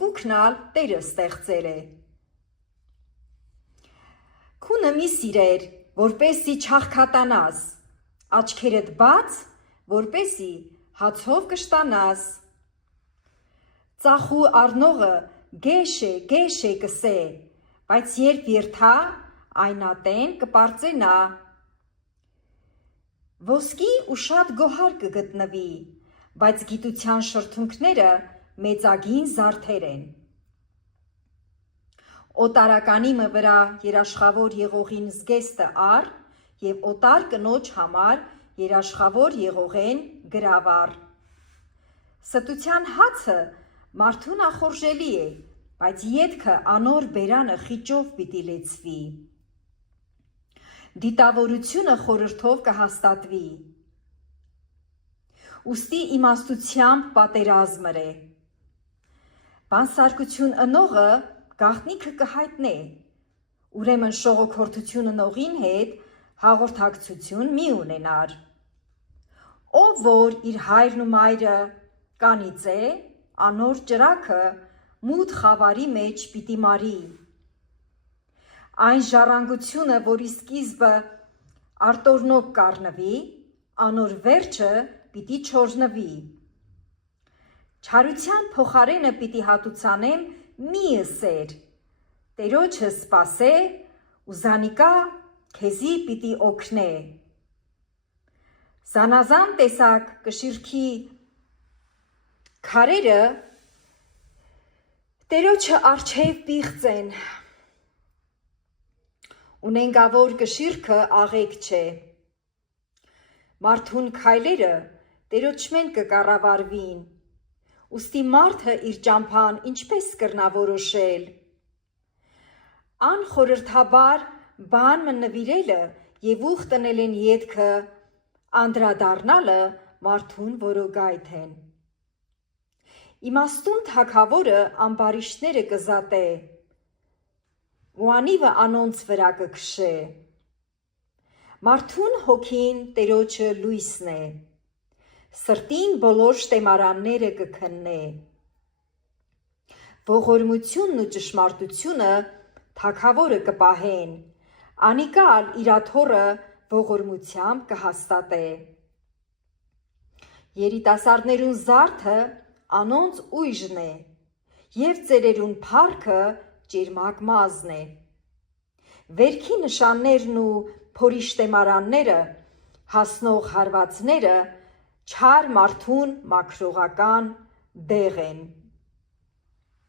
երկուքնալ Տերը ստեղծել է։ Քունը մի սիրեր, որպեսի չաղքատանաս, աչքերդ բաց, որպեսի հացով կշտանաս։ Ծախու առնողը գեշ է կսե, բայց երբ երթա, այնատեն կպարծենա։ Ոսկի ու շատ գոհար կգտնվի, բայց գիտության շրթունքները մեծագին զարդեր են։ Օտարականիմը վրա երաշխավոր եղողին զգեստը առ և օտար կնոջ համար երաշխավոր եղողեն գրավար։ Ստության հացը մարդուն ախորժելի է, բայց ետքը անոր բերանը խիճով պիտի լեցվի։ Դիտավորությունը խորհրդով կհաստատվի։ Ուստի իմաստությամբ պատերազմր է։ Բանսարկություն ընողը գաղտնիքը կհայտնե, ուրեմն շողոքորթություն ընողին հետ հաղորդակցություն մի ունենար։ Ով որ իր հայրն ու մայրը կանիծե, անոր ճրագը մութ խավարի մեջ պիտի մարի։ Այն ժառանգությունը, որի սկիզբը արտորնոք կառնվի, անոր վերջը պիտի չորժնվի։ Չարության փոխարենը պիտի հատուցանեմ մի ըսեր, Տերոջը սպասե ու զանիկա քեզի պիտի օգնե։ Զանազան տեսակ կշիռքի քարերը Տերոջը առջև պիղծ են, ունենգավոր կշիռքը աղեկ չէ։ Մարդուն քայլերը Տերոջմեն կկառավարվին, ուստի մարդը իր ճամփան ինչպես կրնա որոշել։ Անխորհրդաբար բան մը նվիրելը և ուխ տնել են ետքը անդրադառնալը մարդուն որոգայթ են։ Իմաստուն թագավորը ամբարիշտները կզատե, ու անիվը անոնց վրա կքշե։ Մարդուն հոգին Տերոջը լույսն է, սրտին բոլոր շտեմարանները կքննե։ Ողորմությունն ու ճշմարտությունը թագավորը կպահեն, անիկալ իրաթոռը ողորմությամբ կհաստատե։ Երիտասարդներուն զարդը անոնց ուժն է, և ծերերուն փառքը ճերմակ մազն է։ Վերքի նշաններն ու փորիշտեմարանները հասնող հարվածները չար մարդուն մաքրողական դեղ են։